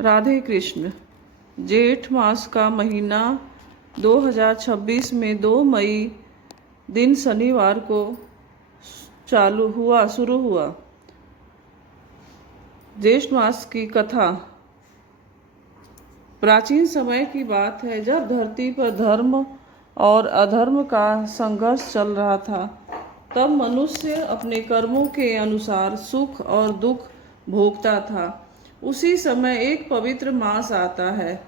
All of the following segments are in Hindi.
राधे कृष्ण। जेठ मास का महीना 2026 में 2 मई दिन शनिवार को शुरू हुआ। जेठ मास की कथा प्राचीन समय की बात है, जब धरती पर धर्म और अधर्म का संघर्ष चल रहा था। तब मनुष्य अपने कर्मों के अनुसार सुख और दुख भोगता था। उसी समय एक पवित्र मास आता है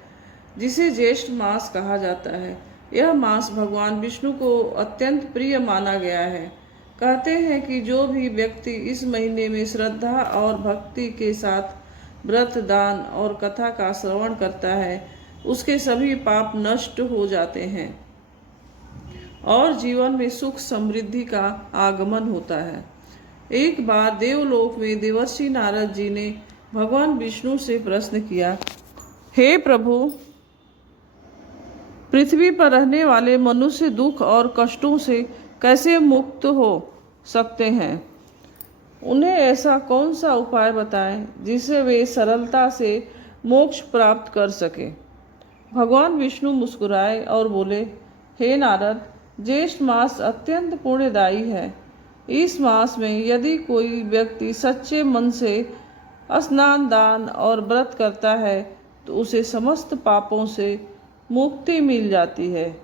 जिसे ज्येष्ठ मास कहा जाता है। यह मास भगवान विष्णु को अत्यंत प्रिय माना गया है। कहते हैं कि जो भी व्यक्ति इस महीने में श्रद्धा और भक्ति के साथ व्रत, दान और कथा का श्रवण करता है, उसके सभी पाप नष्ट हो जाते हैं और जीवन में सुख समृद्धि का आगमन होता है। एक बार देवलोक में देवर्षि नारद जी ने भगवान विष्णु से प्रश्न किया, हे प्रभु, पृथ्वी पर रहने वाले मनुष्य दुख और कष्टों से कैसे मुक्त हो सकते हैं? उन्हें ऐसा कौन सा उपाय बताएं जिससे वे सरलता से मोक्ष प्राप्त कर सके। भगवान विष्णु मुस्कुराए और बोले, हे नारद, ज्येष्ठ मास अत्यंत पुण्यदायी है। इस मास में यदि कोई व्यक्ति सच्चे मन से स्नान, दान और व्रत करता है तो उसे समस्त पापों से मुक्ति मिल जाती है।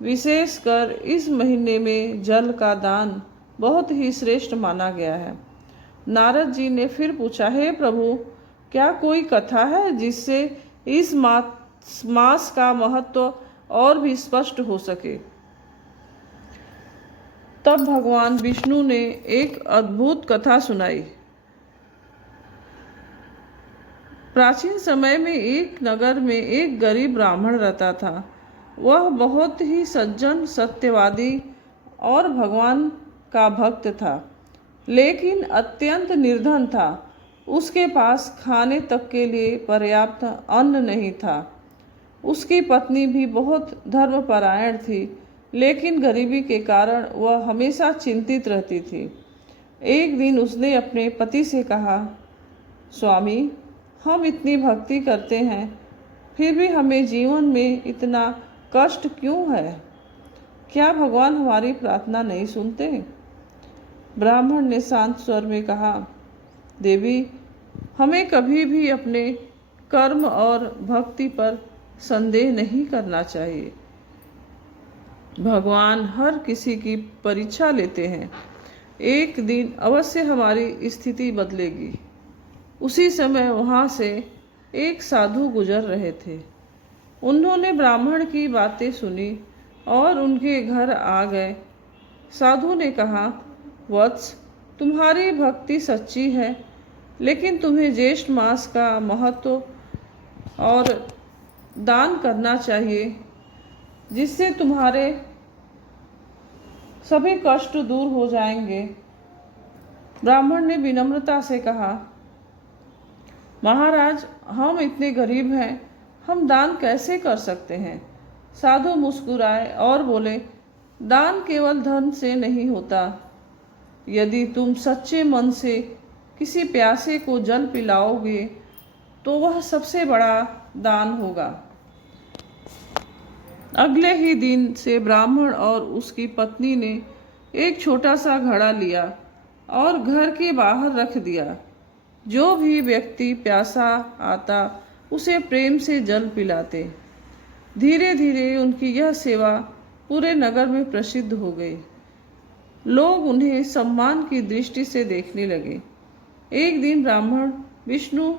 विशेषकर इस महीने में जल का दान बहुत ही श्रेष्ठ माना गया है। नारद जी ने फिर पूछा, हे प्रभु, क्या कोई कथा है जिससे इस मास का महत्व और भी स्पष्ट हो सके? तब भगवान विष्णु ने एक अद्भुत कथा सुनाई। प्राचीन समय में एक नगर में एक गरीब ब्राह्मण रहता था। वह बहुत ही सज्जन, सत्यवादी और भगवान का भक्त था, लेकिन अत्यंत निर्धन था। उसके पास खाने तक के लिए पर्याप्त अन्न नहीं था। उसकी पत्नी भी बहुत धर्मपरायण थी, लेकिन गरीबी के कारण वह हमेशा चिंतित रहती थी। एक दिन उसने अपने पति से कहा, स्वामी, हम इतनी भक्ति करते हैं, फिर भी हमें जीवन में इतना कष्ट क्यों है? क्या भगवान हमारी प्रार्थना नहीं सुनते? ब्राह्मण ने शांत स्वर में कहा, देवी, हमें कभी भी अपने कर्म और भक्ति पर संदेह नहीं करना चाहिए। भगवान हर किसी की परीक्षा लेते हैं। एक दिन अवश्य हमारी स्थिति बदलेगी। उसी समय वहाँ से एक साधु गुजर रहे थे। उन्होंने ब्राह्मण की बातें सुनी और उनके घर आ गए। साधु ने कहा, वत्स, तुम्हारी भक्ति सच्ची है, लेकिन तुम्हें ज्येष्ठ मास का महत्व और दान करना चाहिए, जिससे तुम्हारे सभी कष्ट दूर हो जाएंगे। ब्राह्मण ने विनम्रता से कहा, महाराज, हम इतने गरीब हैं, हम दान कैसे कर सकते हैं? साधु मुस्कुराए और बोले, दान केवल धन से नहीं होता। यदि तुम सच्चे मन से किसी प्यासे को जल पिलाओगे तो वह सबसे बड़ा दान होगा। अगले ही दिन से ब्राह्मण और उसकी पत्नी ने एक छोटा सा घड़ा लिया और घर के बाहर रख दिया। जो भी व्यक्ति प्यासा आता उसे प्रेम से जल पिलाते। धीरे धीरे उनकी यह सेवा पूरे नगर में प्रसिद्ध हो गई। लोग उन्हें सम्मान की दृष्टि से देखने लगे। एक दिन ब्राह्मण विष्णु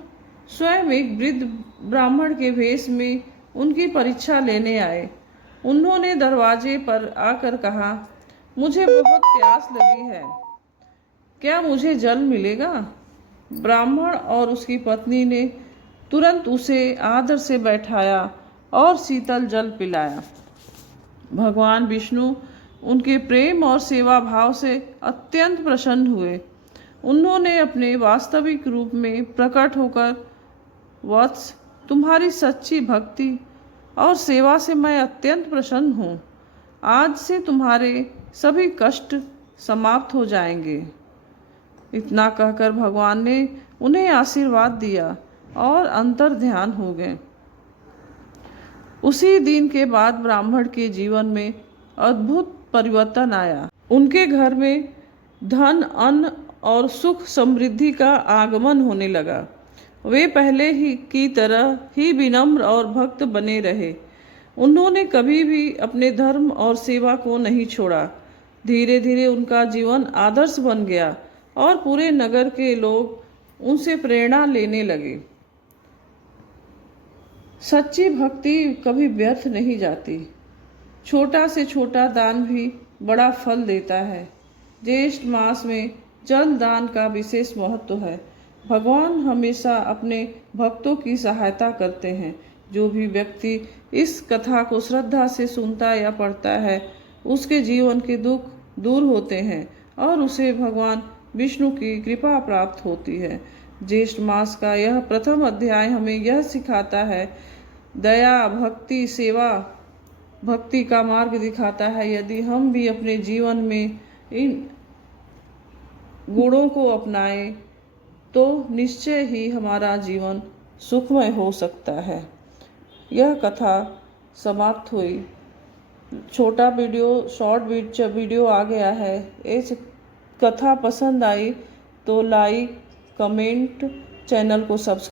स्वयं एक वृद्ध ब्राह्मण के वेश में उनकी परीक्षा लेने आए। उन्होंने दरवाजे पर आकर कहा, मुझे बहुत प्यास लगी है, क्या मुझे जल मिलेगा? ब्राह्मण और उसकी पत्नी ने तुरंत उसे आदर से बैठाया और शीतल जल पिलाया। भगवान विष्णु उनके प्रेम और सेवा भाव से अत्यंत प्रसन्न हुए। उन्होंने अपने वास्तविक रूप में प्रकट होकर, वत्स, तुम्हारी सच्ची भक्ति और सेवा से मैं अत्यंत प्रसन्न हूँ। आज से तुम्हारे सभी कष्ट समाप्त हो जाएंगे। इतना कहकर भगवान ने उन्हें आशीर्वाद दिया। और अंतर ध्यान हो गए। उसी दिन के बाद ब्राह्मण के जीवन में अद्भुत परिवर्तन आया। उनके घर में धन, अन्न और सुख समृद्धि का आगमन होने लगा। वे पहले ही की तरह ही विनम्र और भक्त बने रहे। उन्होंने कभी भी अपने धर्म और सेवा को नहीं छोड़ा। धीरे धीरे उनका जीवन आदर्श बन गया और पूरे नगर के लोग उनसे प्रेरणा लेने लगे। सच्ची भक्ति कभी व्यर्थ नहीं जाती। छोटा से छोटा दान भी बड़ा फल देता है। ज्येष्ठ मास में जल दान का विशेष महत्व है। भगवान हमेशा अपने भक्तों की सहायता करते हैं। जो भी व्यक्ति इस कथा को श्रद्धा से सुनता या पढ़ता है, उसके जीवन के दुख दूर होते हैं और उसे भगवान विष्णु की कृपा प्राप्त होती है। ज्येष्ठ मास का यह प्रथम अध्याय हमें यह सिखाता है, दया, भक्ति, सेवा, भक्ति का मार्ग दिखाता है। यदि हम भी अपने जीवन में इन गुणों को अपनाएं तो निश्चय ही हमारा जीवन सुखमय हो सकता है। यह कथा समाप्त हुई। छोटा वीडियो, शॉर्ट वीडियो आ गया है। इस कथा पसंद आई तो लाइक, कमेंट, चैनल को सब्सक्राइब